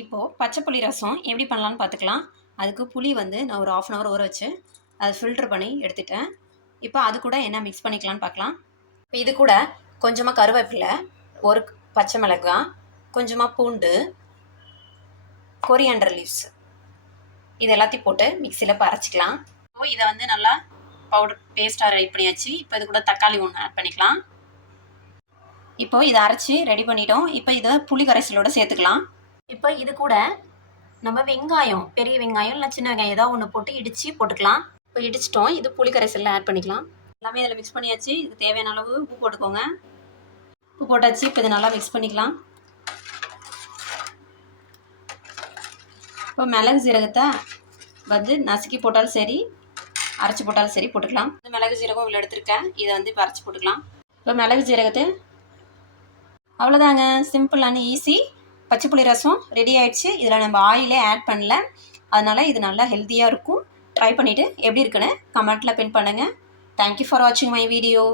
இப்போது பச்சை புளி ரசம் எப்படி பண்ணலான்னு பார்த்துக்கலாம். அதுக்கு புளி வந்து நான் ஒரு 1/2 அன் ஹவர் ஊற வச்சு அதை ஃபில்ட்ரு பண்ணி எடுத்துட்டேன். இப்போ அது கூட என்ன மிக்ஸ் பண்ணிக்கலான்னு பார்க்கலாம். இப்போ இது கூட கொஞ்சமாக கருவேப்பிலை, ஒரு பச்சை மிளகாய், கொஞ்சமாக பூண்டு, கொரியாண்டர் லீவ்ஸ் இது எல்லாத்தையும் போட்டு மிக்சியில் இப்போ அரைச்சிக்கலாம். இப்போ இதை வந்து நல்லா பவுடர் பேஸ்ட்டாக ரெடி பண்ணியாச்சு. இப்போ இது கூட தக்காளி ஒன்று ஆட் பண்ணிக்கலாம். இப்போ இதை அரைச்சி ரெடி பண்ணிட்டோம். இப்போ இதை புளி கரைசலோடு சேர்த்துக்கலாம். இப்போ இது கூட நம்ம வெங்காயம், பெரிய வெங்காயம் இல்லை சின்ன வெங்காயம் ஏதாவது ஒன்று போட்டு இடித்து போட்டுக்கலாம். இப்போ இடிச்சிட்டோம். இது புளி கரைசலில் ஆட் பண்ணிக்கலாம். எல்லாமே இதில் மிக்ஸ் பண்ணியாச்சு. இதுக்கு தேவையான அளவு உப்பு போட்டுக்கோங்க. உப்பு போட்டாச்சு. இப்போ இதை நல்லா மிக்ஸ் பண்ணிக்கலாம். இப்போ மிளகு சீரகத்தை வந்து நசுக்கி போட்டாலும் சரி, அரைச்சி போட்டாலும் சரி போட்டுக்கலாம். இந்த மிளகு சீரகம் இவ்வளோ எடுத்துருக்கேன். இதை வந்து இப்போ அரைச்சி போட்டுக்கலாம். இப்போ மிளகு சீரகத்தை அவ்வளோதாங்க, சிம்பிளான ஈஸி பச்சை புளி ரசம் ரெடி ஆகிடுச்சு. இதில் நம்ம ஆயிலே ஆட் பண்ணல, அதனால் இது நல்லா ஹெல்த்தியாக இருக்கும். ட்ரை பண்ணிவிட்டு எப்படி இருக்குன்னு கமெண்ட்டில் பின் பண்ணுங்கள். தேங்க்யூ ஃபார் வாட்சிங் மை வீடியோ.